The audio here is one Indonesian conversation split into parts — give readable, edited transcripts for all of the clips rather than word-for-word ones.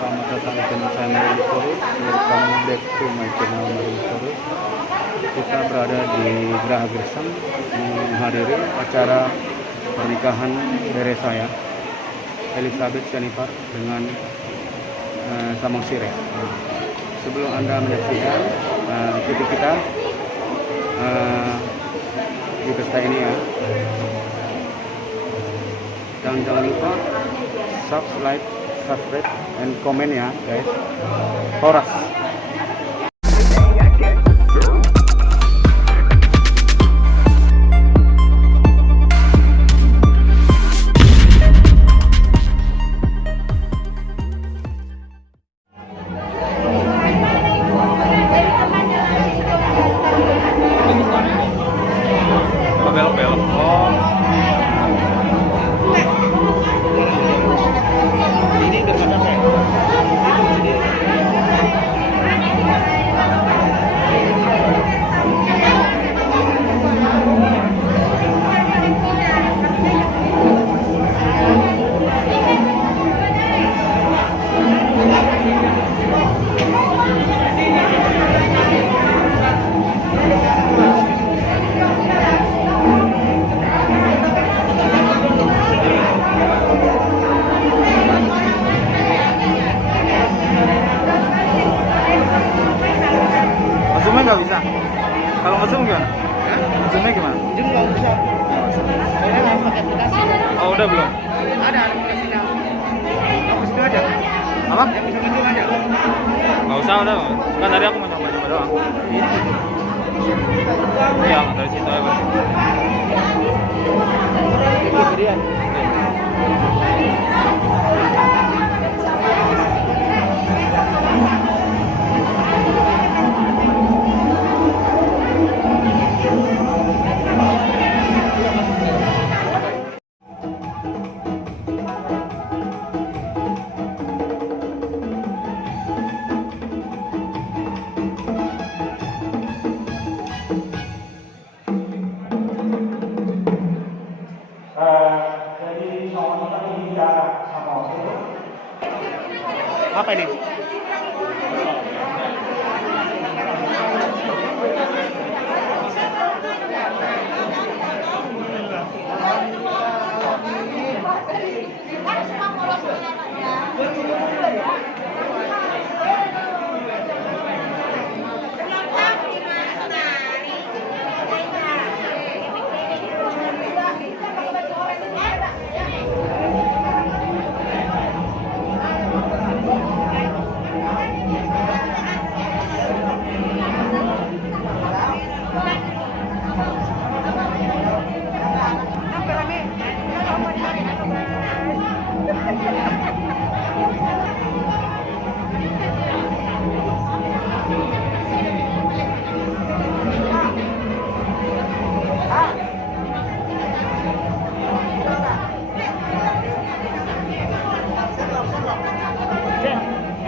Selamat datang di channel saya Marinus. Welcome back to my channel Marinus. Kita berada di Geraha Gersang menghadiri acara pernikahan dari saya Elizabeth Jennifer dengan Samang Sire. Sebelum Anda menyaksikan, ikuti kita di pesta ini ya. Dan jangan lupa subscribe, and comment ya guys. Horas. Belok-belok. Oh. Ini dekat apa ya? Zoomnya nggak bisa. Kalau nge-zoom gimana? Zoomnya gimana? Zoom nggak bisa. Soalnya harus pakai aplikasi. Oh udah belum? Ada aplikasinya. Aku situ aja. Apa? Yang bisa ngitung aja. Nggak usah udah. Kan tadi aku mau nyoba-nyoba doang. Iya dari situ aja berarti. Itu dia. Jadi soalnya tadi bicara sama aku. Apa ini?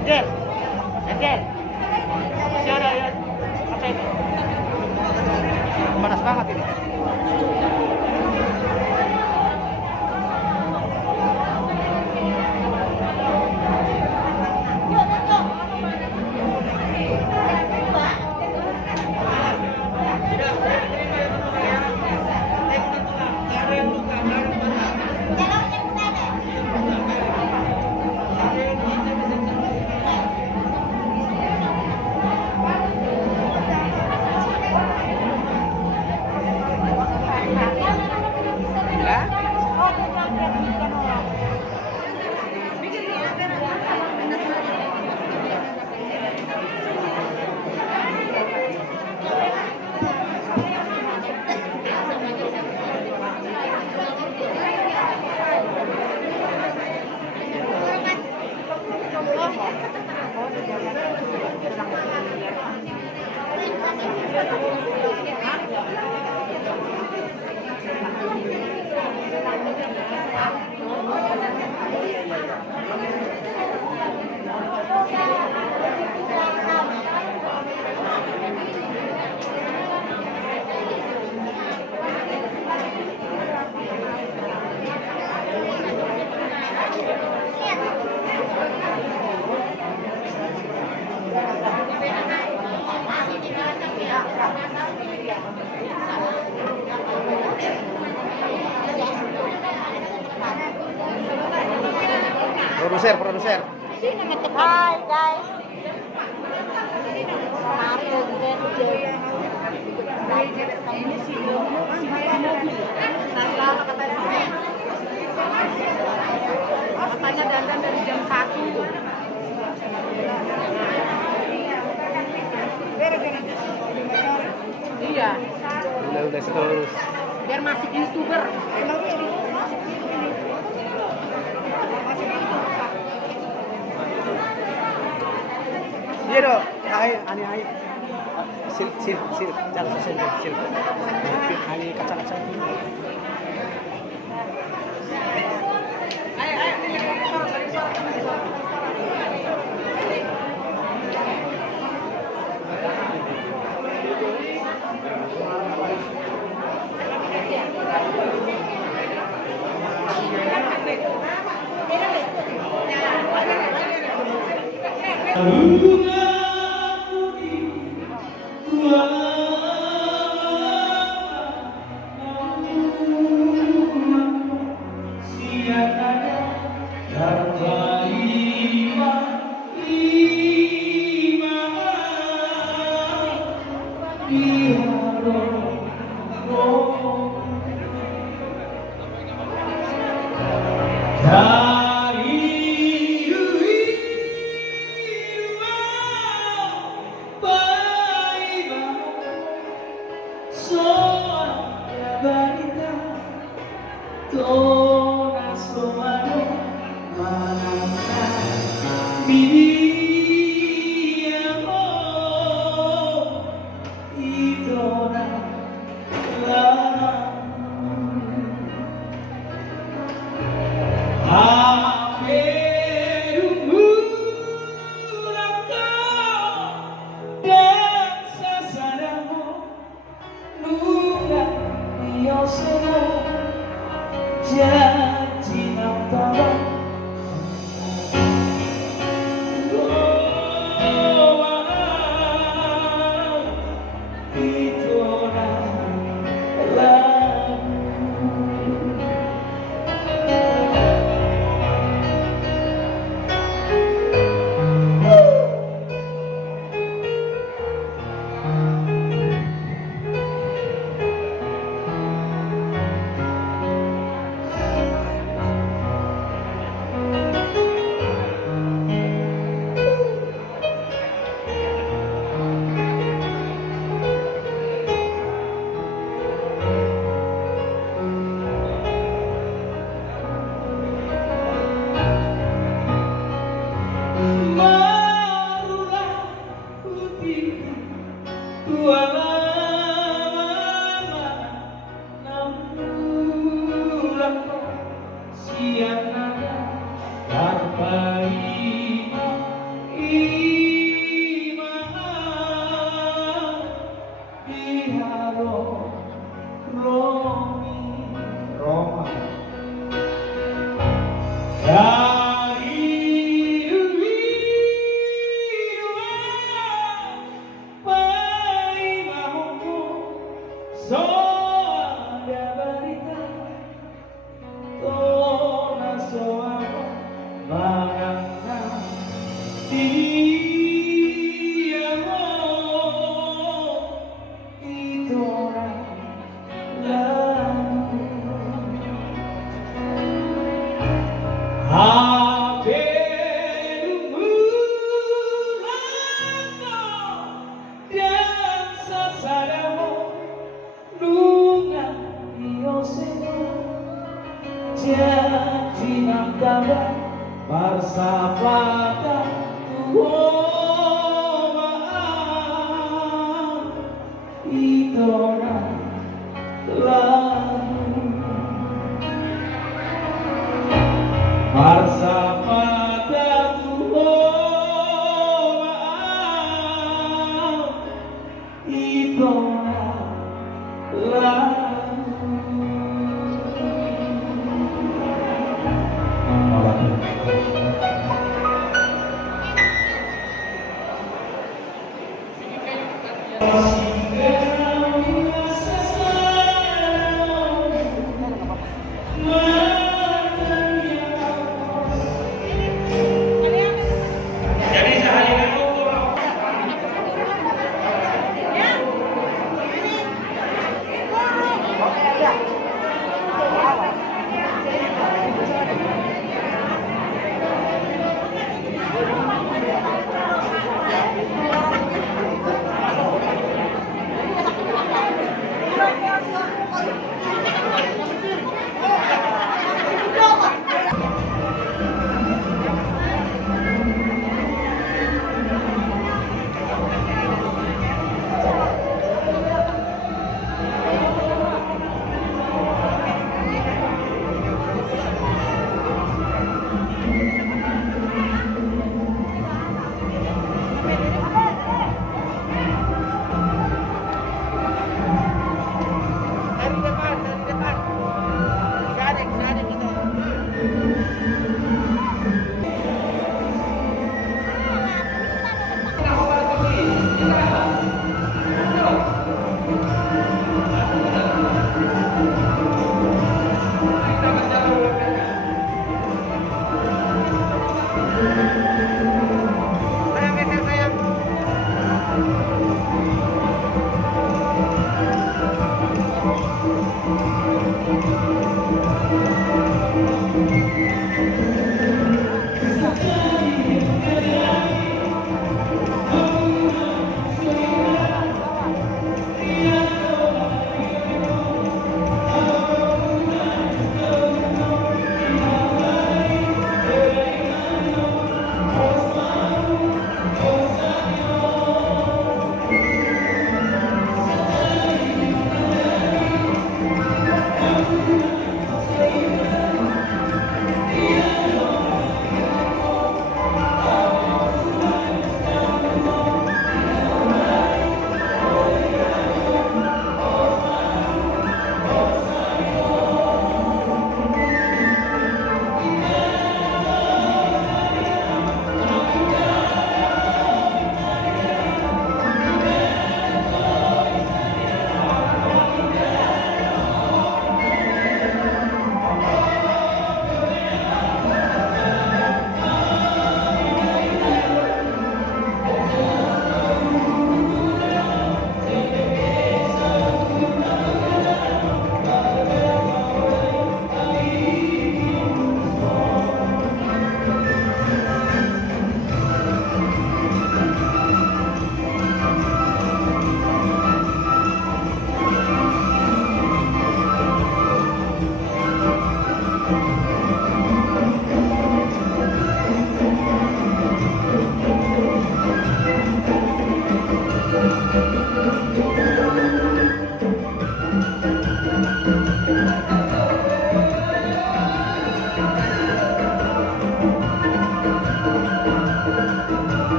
Angel. Masih ada ya? Apa itu? Panas banget ini. Produser, produser. Hai guys. Katanya dandan dari jam 1. Iya. Udah terus. Biar masih YouTuber. Iya dong. Ani. Sil. Jangan sil. Ani kaca-kaca. Sayang geser sayang.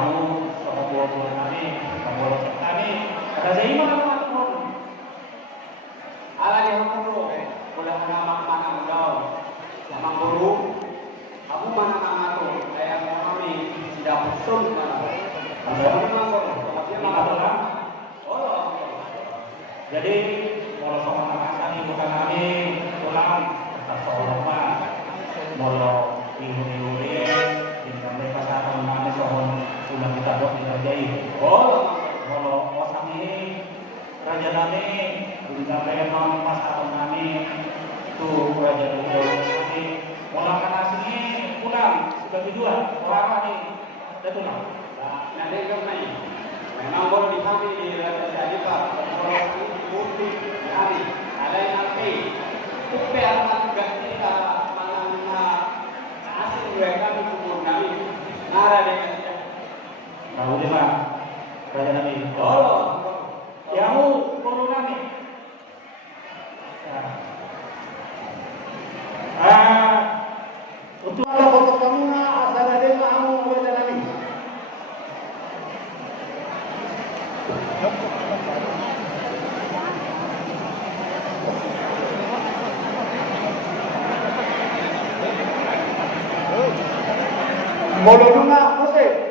kamu sama buah-buah kami, kamu lotek kami, ada saya mana pun. Ala di hamuro, boleh ngamak mana udau, sama guru, kamu mana ngamato, kayak kami tidak bersum, Ada memang guru, tapi ini memang apa? oh, Jadi kalau sama anak kami bukan kami pulang kita seorang pak, kalau minggu-minggu ini tinggal mereka saat kami soal sudah kita buat dikerjai. Kalau kosan ini raja kami tinggal mereka pas kami itu raja kami pulang nasi pulang sudah dijual orang ini itu lah. nanti kami, memang baru di kami di jadi pak, kalau kami bukti hari, ada yang nanti, bukti anak ganti mana asing mereka di kubur kami, nara dengan Tahu dia pak raja kami. oh. Yang perlu kami. Untuk apa kamu na asal ada kamu boleh lagi. Boleh nggak Jose?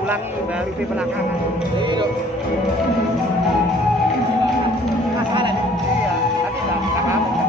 Ulangi baru di belakangan. Masalah. Iya, tapi enggak apa-apa.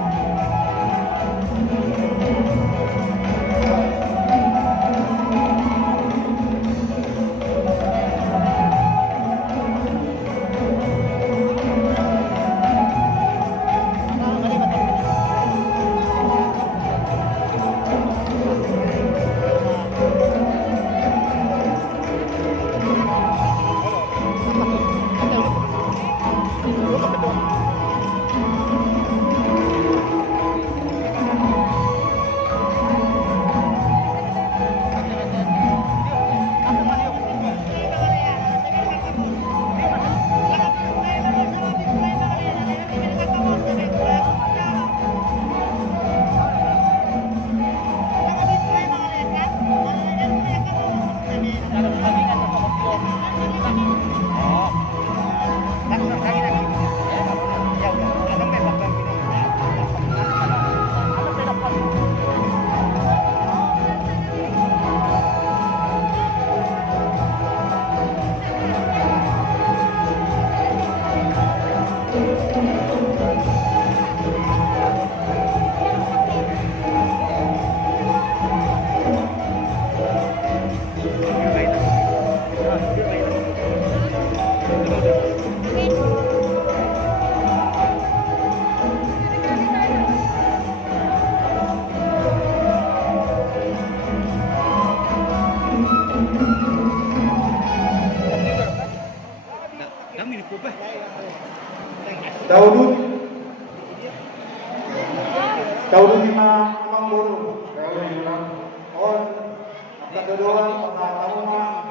Daudu imam buru. On kedodoran pertama.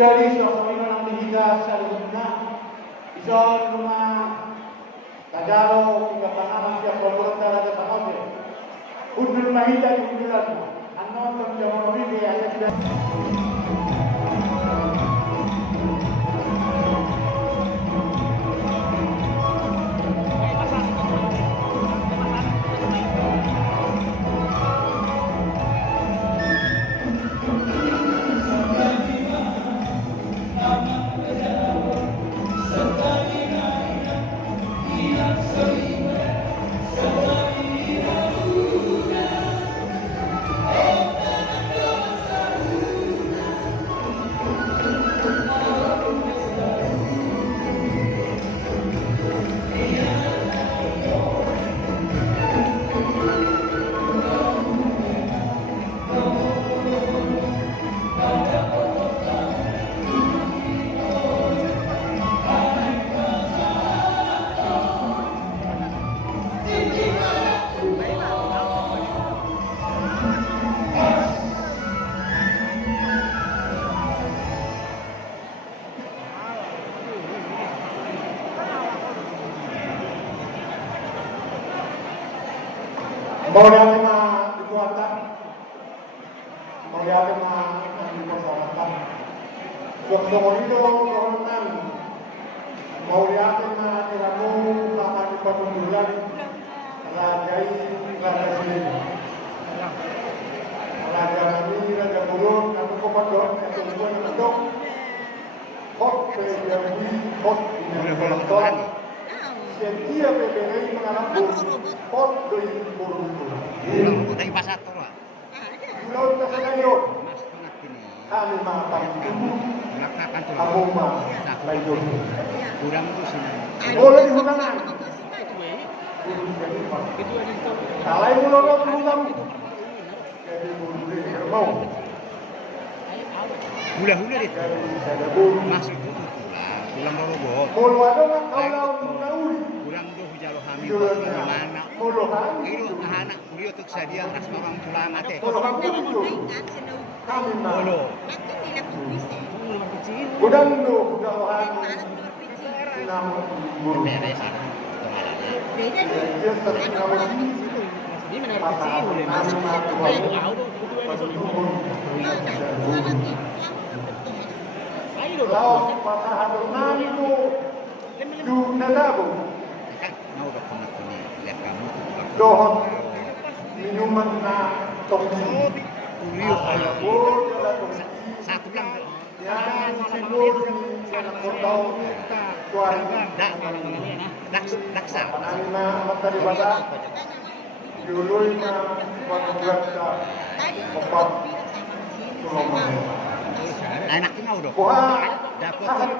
Jadi suasana yang dihiga selanjutnya bisa rumah Kajaro hingga panganan siap berbuat raja Samosir. Undul mahita di undulan, anon terjemah ini yang sudah. Maulia tema dikuatkan, maulia tema dipersoalkan. Suksomorido kehormatan, maulia tema diramu akan dipermundulan rajai raja Silim. Raja kami, raja Bulun, kami komandor, yang kedua yang kedok, hot PJMI, hot Indonesia. Setiap PBRI mengalami hot dari Borobudur. Dari pasar tua. Pulau Tasanayon. Kami makan tubuh. Kamu mah lanjut. Kurang itu sini. Boleh digunakan. Kalau mulut kamu. Jadi bulu mau. Hula-hula itu. Saya bulu. Masih itu pulang Borobudur. Bulu ada nggak kau laut. Kurang tuh jalo hamil gimana? Bulu kan? Itu anak kuliah tuh sadia ras mamang tulang ate. Bulu kan itu. Kami mah. Bulu. Udah dulu, udah orang. Senam bulu. Beres sana. Dia sering ngomong. Di mana kecil boleh masuk. Laos pasahan nani itu Nadabo Kan mau udah pernah punya lihat kamu tuh. dohon minuman na tongsi Kuliah ada bol ada tongsi satu bilang yang sinur anak kotau tuan daksa. anima mata di bata dului na pagbuat ka opat tulungan Enaknya mau dong. buah Dapat sahari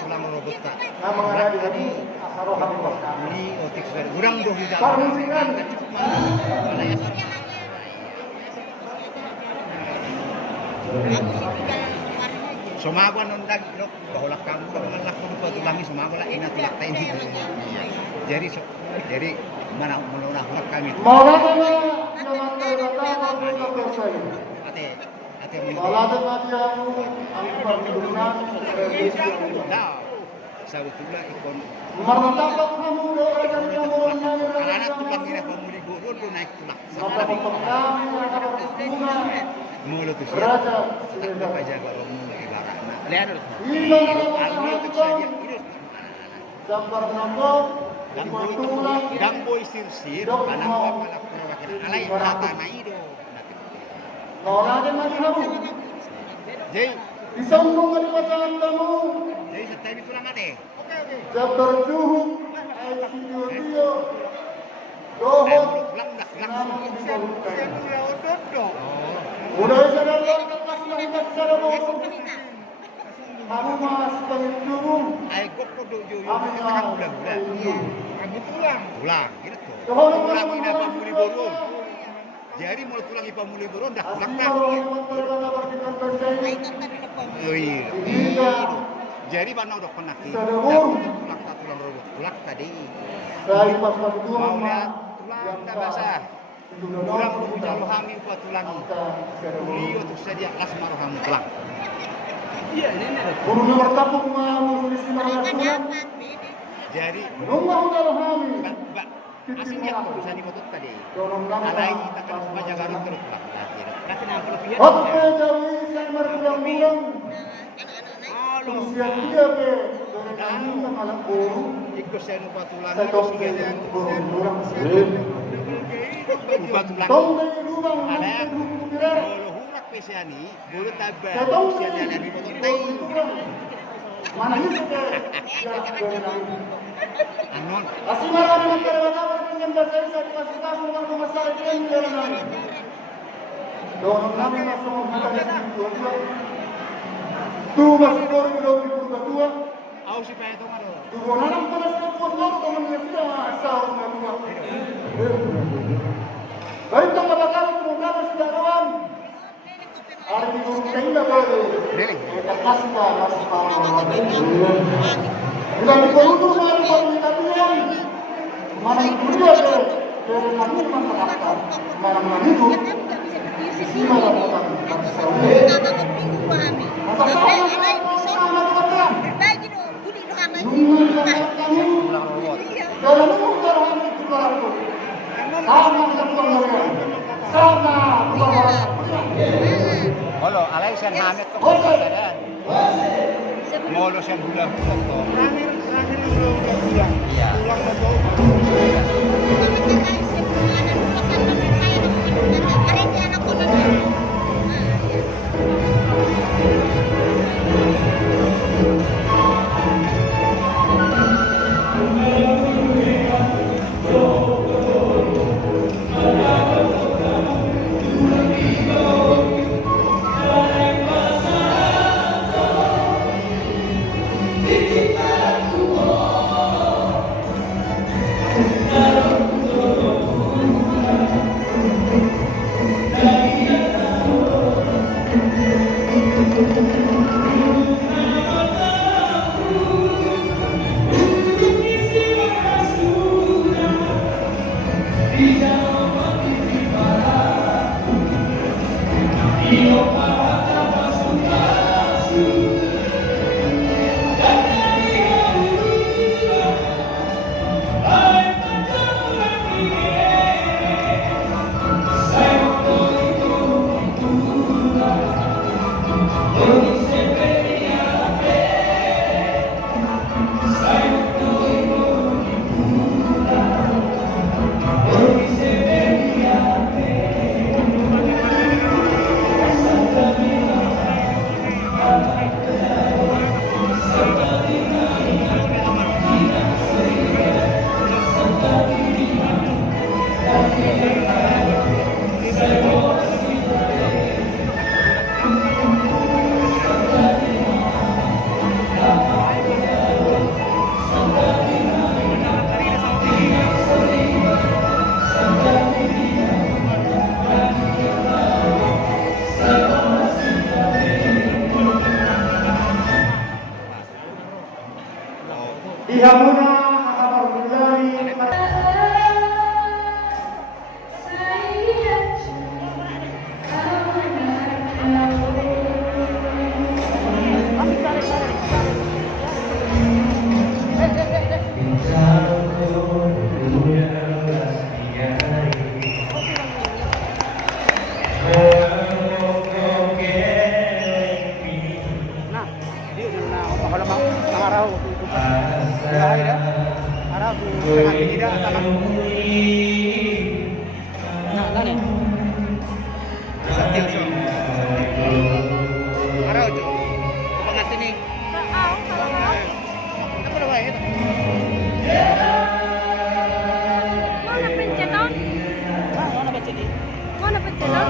tulang robot tak. nah mengenai lagi asarohan di bawah Beli otik dari kurang dong di dalam. Parmusingan. Sumagwa nun dag dok bahulak kamu dengan lak pun tulangi sumagwa lah ina tulak tayo hindi. Jadi mana menolak hulak kami. Maulana na naman tayo na persay. Ate mo. Maulana na dia ang pagdulunan Daw. Sabi tula ikon. Maratapak na muro ay ang kamuran na Anak tulang ina pamuli guru do naik tulak. Matapapak namin ang kapagdulunan. Mulut tu Raja tak Sirena. apa jaga romo ibaratna. Lihat Ilang Almi ang untuk kapagdulunan. saja ini Jabar Nako, Damboy sirsir, kanang malak perwakilan alay rata na ido. Nora din naghabu. Jay, Isambung ang pasangan tamu. Jay sa tayo tulang ate. Jabar Juhu, ay Sidio. Dohot, namun dibalukan. Udah sana lang kepas mahimbat sana mo. Kamu mas penjuru. Ay kok do yo Amin katakan bulan-bulan. Iya. Tulang gitu. Dohot Tulang ini apa muli boron. Jadi mau tulang ipa muli boron dah tulang kan. Oh iya. Jadi mana udah pernah tulang tak tulang robot. Tulang tadi. Saya pas dua Mau lihat tulang tak basah. Tulang punya rohani buat tulang. Beliau tuh saja asma rohani tulang. Guru bertapuk mau di sini orang. Jadi Rumah udah rohani. Mbak, aslinya tuh bisa dimotot tadi. Dorong Alai kita kan sepanjang garut terus tulang. Kasih nama kelebihan. Oke, jadi saya berpulang-pulang. Usia dia be, dari kami yang anak guru. Ikut saya lupa tulang. Saya tahu dia berpulang. Lupa tulang. Tahu dari lubang, Ada dari lubang kalau kira. hurak pesani, bulu tabah. Saya tahu Usia dari dari motor teh. mana ini sudah ya dari kami. Anon. Asal marah dengan terbatas dengan bahasa saya dikasih tahu dengan rumah saya ini dari kami. Dorong kami langsung bukan dari dua. Tuh masih 2022. Aku sih pengen tahu ada. Tuh nanam pada sebuah lalu teman-teman sudah asal dua. Baik tak apa kali semoga sudah kawan. Hari ini tenda baru. Kita kasih masih tahu. Kita diperlukan baru kalian. Mana itu dia deh. Dari kami masyarakat. Mana itu. Sisi mana bukan bangsa. Kalau alai sen hamet tuh ada. Molo sen bulan-bulan tuh. Terakhir bulan. Iya. Dihamuna kabar billahi. Nah, dia udah kalau mau araw Dahil dah. Harap sangat tidak sangat. Nah, tadi. Satil so. Harap tu. Pengat ini. Apa dah baik? Mana pencetan? Mana baca ni? Mana pencetan?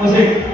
Musik.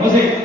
Musik.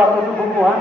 Saudara pertumbuhan.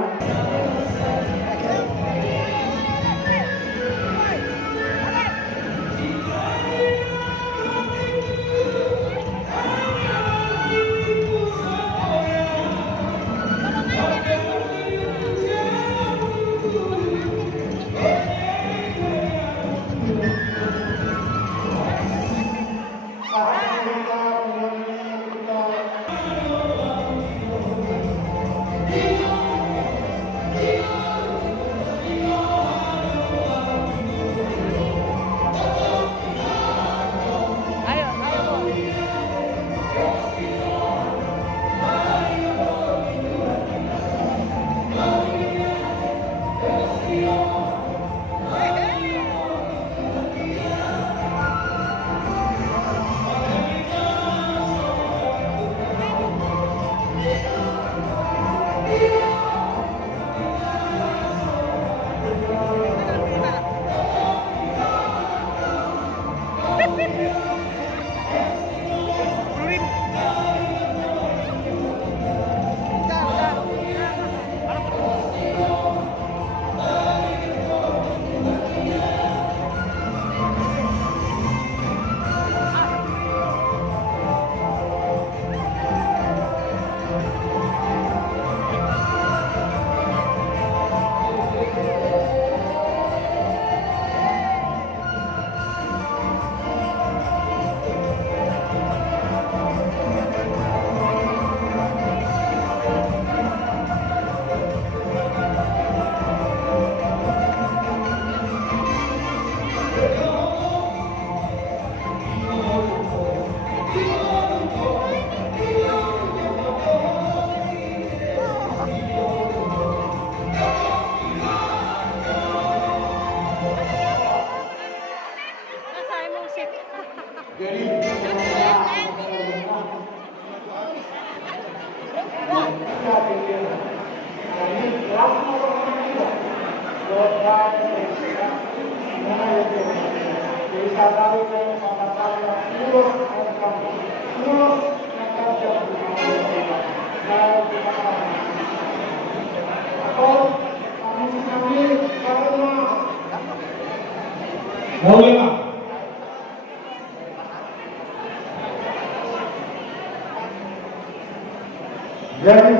Jadi,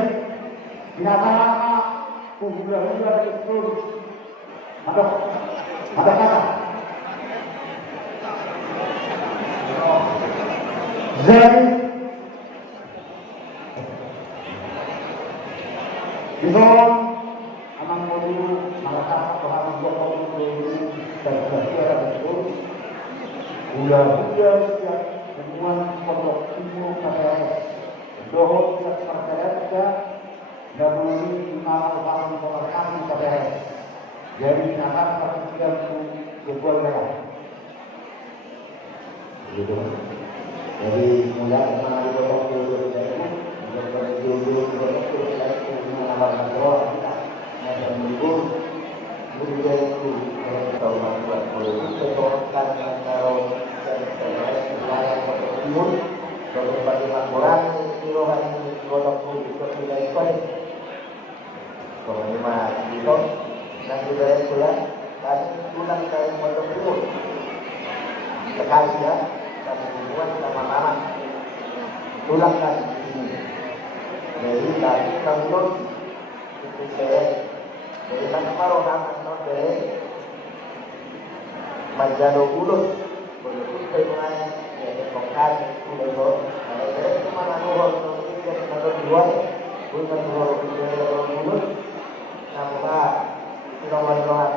binatang kuburan itu ada kata. Jadi, itu aman mobil malaikat Tuhan untuk dan berada itu udah setiap temuan pondok ilmu KPS dohot setiap percaya dan melalui malam kami KPS jadi akan perhatian sebuah merah gitu. Jadi mulai mengenai pondok ilmu itu dari dulu itu mengenal doa dan minggu budaya itu tahun 2020 setorkan kalau wilayah timur berbagai laporan kiloan pondok itu wilayah kota penglima itu dan budaya pula dan pulang dari pondok timur sekali ya kami buat sama-sama pulang dari sini dari kantor itu dari kantor orang dari Majalo Ulut untuk pengen kongkan udah dari kemana nuhur untuk kantor dua bukan nuhur Ulut nama nomor doa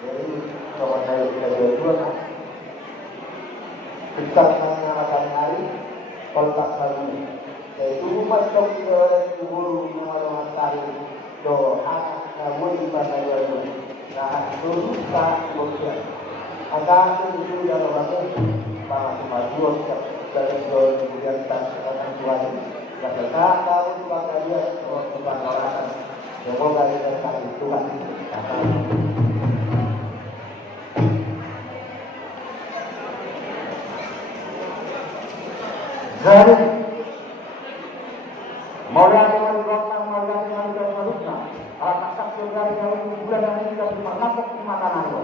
jadi nomor dari dua kita mengenalkan hari kontak kali yaitu umat kau ke guru mengenalkan hari doa namun ibadah dulu nah dulu tak boleh ada itu dalam waktu para kemajuan dari kemudian tak akan tuan kata tahu tuan dia tuan orang semoga kita tahu Tuhan jadi Maulana makanan itu.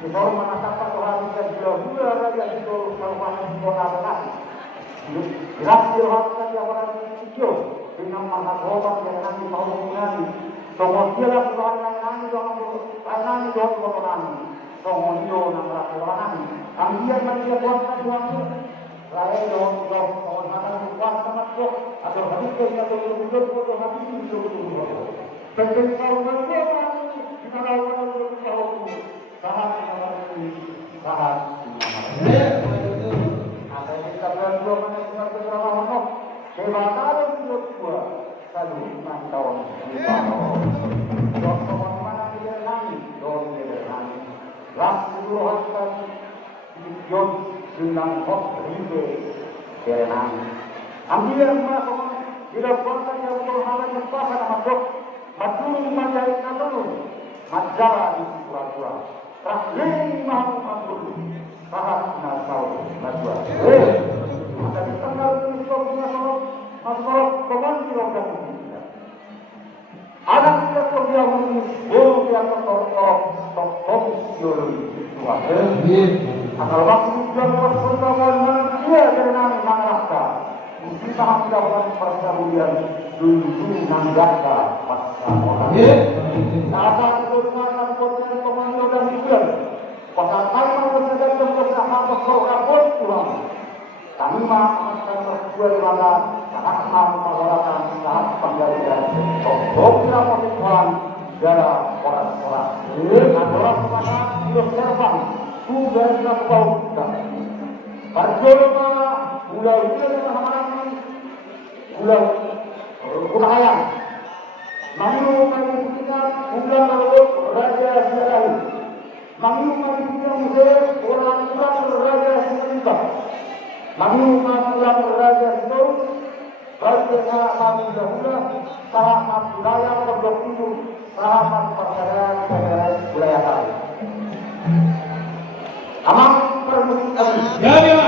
Kita menatakan Tuhan kita gula-gula raja itu kalau di kota Bekasi. Gracias a Dios para el sitio, dengan masa roba yang nanti mau mengenai. Semua dia keluar nanti jangan semua dia nak keluar nanti. Ambil dia kuat kuat. Lain dong kawan mana kuat sama tu. Atau habis kita betul habis itu. Penting kalau berdoa kita lawan berdoa. Sahat ini sahat. Kalau mana kita berdoa mana? Kebahagiaan itu dua. Selalu mantau. Dokter mana dia lagi? Dokter dia lagi. Rasul Tuhan Yon Sinang Hok Ribe Kerenang. Ambil emas bila kuasa yang berhala berpaha nama dok. Madul majai nadul. Majara di pura-pura. Rahim mahu madul. Sahat nasau najwa. Ada di tengah ini punya masalah kemanti orang kita. Anak kita dia boleh dia tok Tuhan. Agar waktu dia bersamaan dia dengan mangraka. Kita melakukan persabuan dulu nanggaka pasca orang. Apa itu dengan konsep komando dan tujuan? Pada kali bersedang bersama bersorak Tuhan. Kami akan berjuang pada saat mengadakan saat penggalian. Pokoknya Tuhan dalam orang-orang. Adalah pada serban sudah dilakukan. Berjolma mulai ayam. Malu kita bulan lalu Raja Sirai. Malu kita orang Raja Sirai. Malu Raja Sirai. Raja kami dahulu sahabat budaya pondok itu sahabat persaudaraan budaya kami. Aman permukaan. Ya.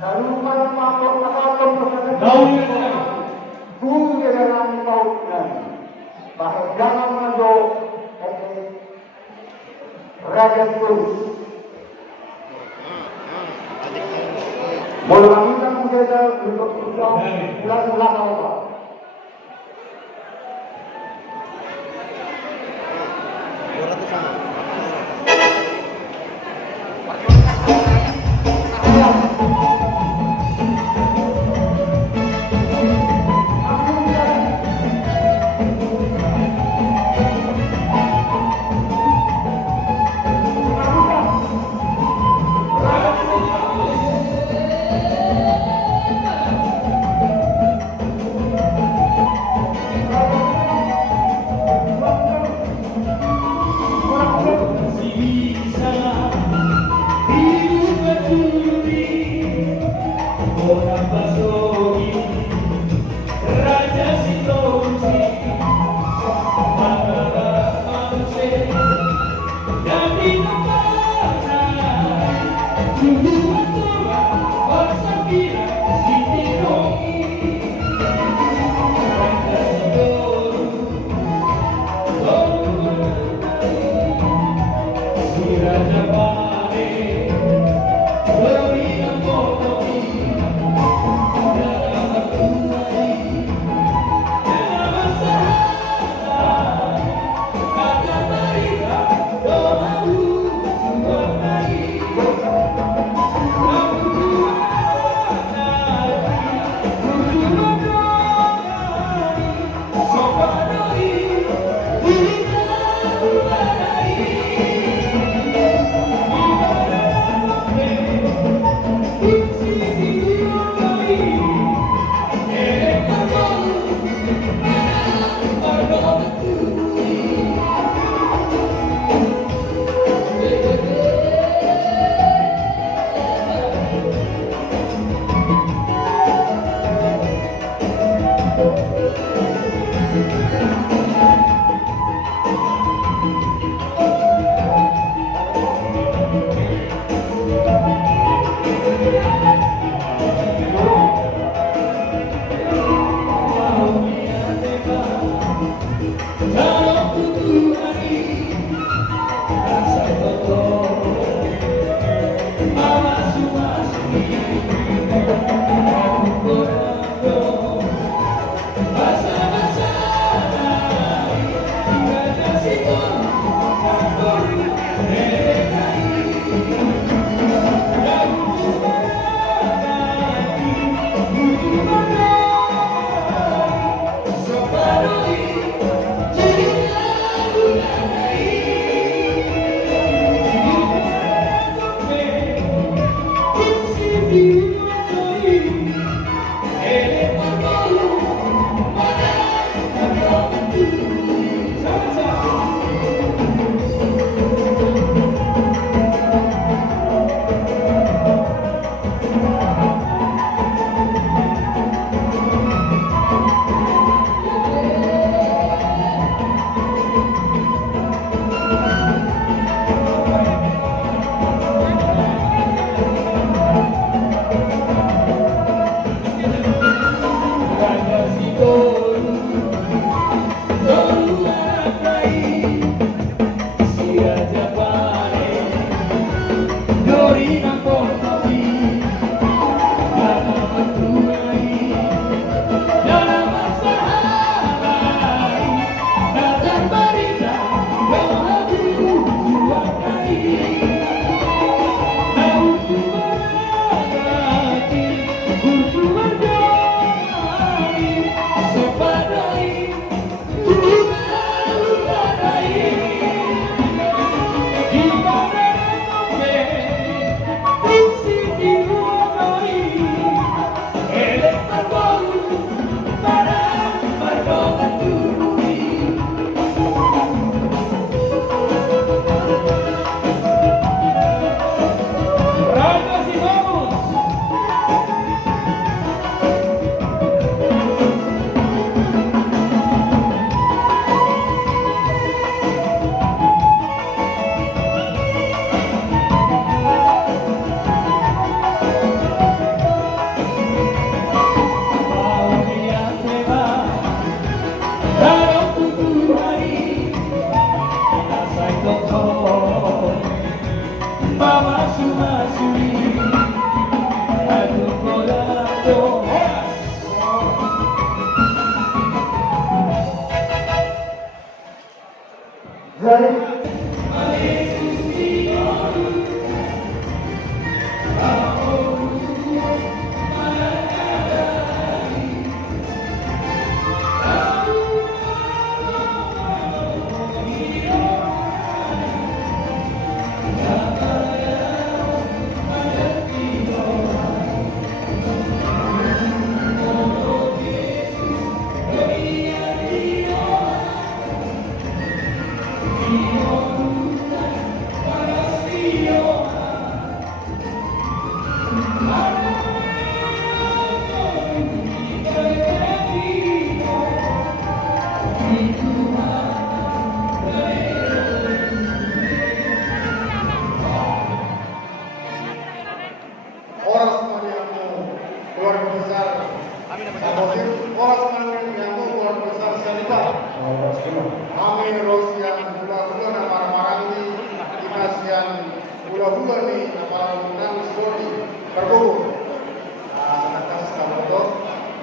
Kalau mana makhluk makhluk persaudaraan. Bumi dalam pautan. Bahwa jangan menjauh Raja Sirai. Mulai kita menjadi ulang apa? Kalau putu hari rasa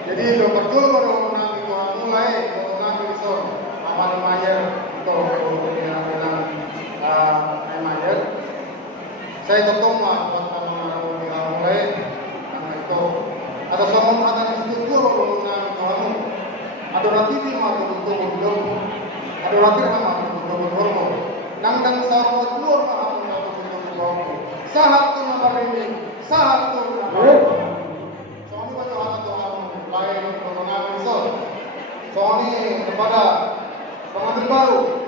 Jadi lo betul kalau nanti kalau mulai kalau nanti so amal mayer atau penang mayer saya tetap mah buat kalau mulai karena itu ada somong ada institusi kalau nanti kamu ada rati di mana itu belum ada rati nama itu belum nang sarwa dua mah itu belum sahat tu nama ini sahat tu Soalnya kepada pengantin baru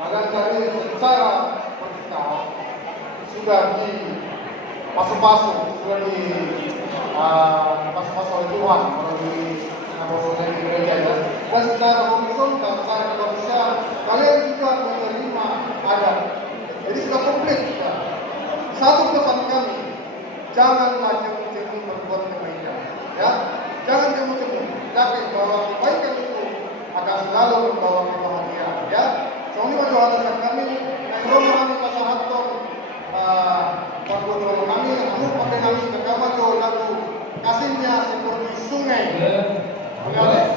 agar dari secara perintah sudah di pasu-pasu sudah di pasu-pasu oleh Tuhan kalau di gereja ya. Dan secara langsung dan secara manusia kalian juga menerima adat. Jadi sudah komplit sudah. Satu pesan kami, janganlah jemu-jemu berbuat kebaikan, ya. Jangan jemu-jemu. Tapi bahwa kebaikan itu akan selalu membawa kebahagiaan, ya. Soalnya Yohanes kami, Romo kami pasal haton, Romo kami, Romo pakai kami bersama jo lagu kasihnya seperti sungai. Mengalir.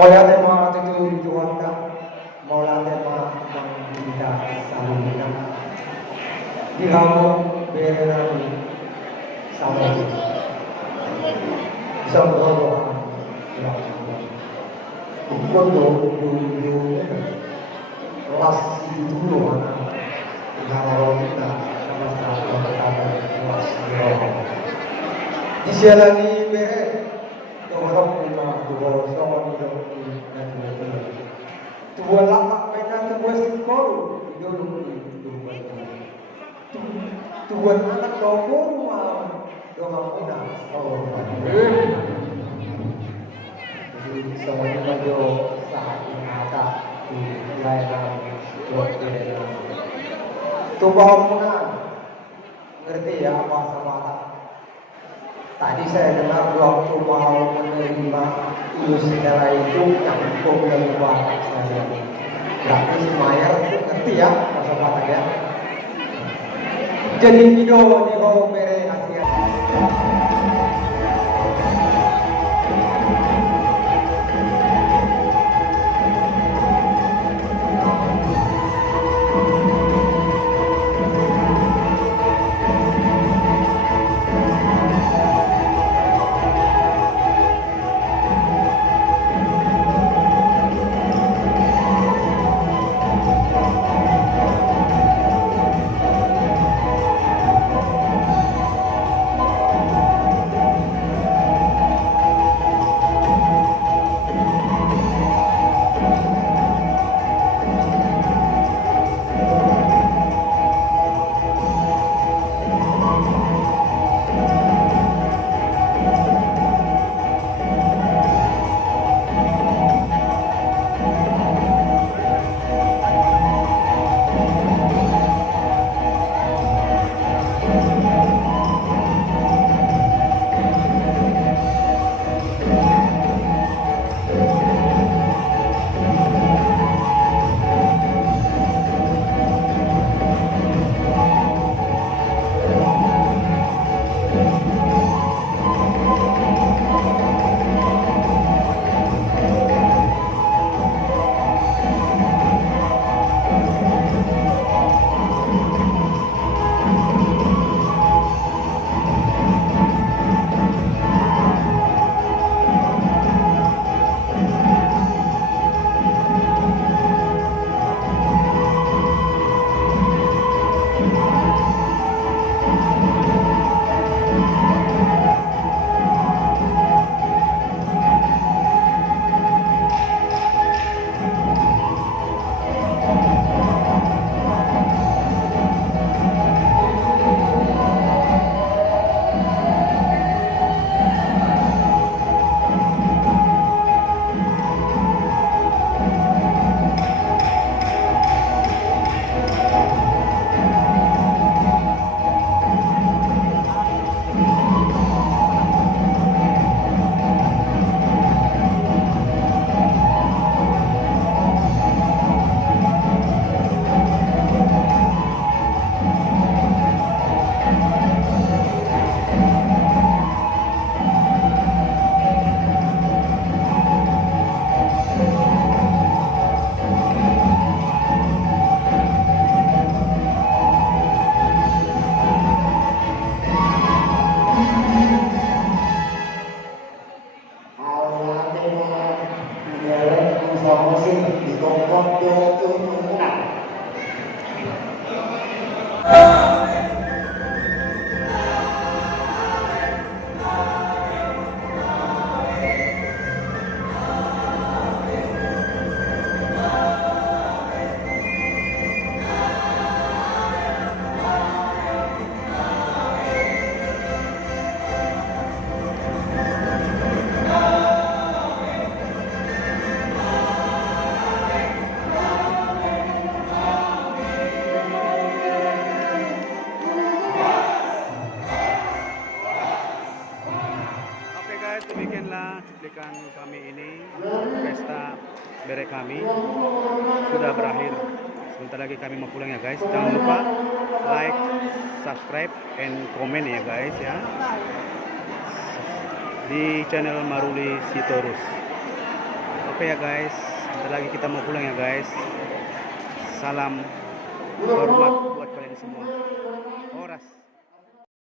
Mola tema itu dijuangkan, mola tema yang kita salurkan. Di kamu benar sama sama ikut dulu kelas itu dulu mana kalau kita sama sama kelas di sini beres orang punya dua sama dua lapak mainan dua sekolah dua anak dua rumah dua punya semuanya baju saat ada di layanan hotel. Tubuh punan, ngerti ya apa sama tak? Tadi saya dengar waktu mau menerima lulus segala itu nyambung dan bapak saya. Berarti semuanya ngerti ya masa apa ya? Jadi video di bawah mere Asia. Demikianlah cuplikan kami ini, pesta bere kami sudah berakhir. Sebentar lagi kami mau pulang ya guys. Jangan lupa like, subscribe, and comment ya guys ya di channel Maruli Sitorus. Oke ya guys, sebentar lagi kita mau pulang ya guys. Salam hormat buat kalian semua.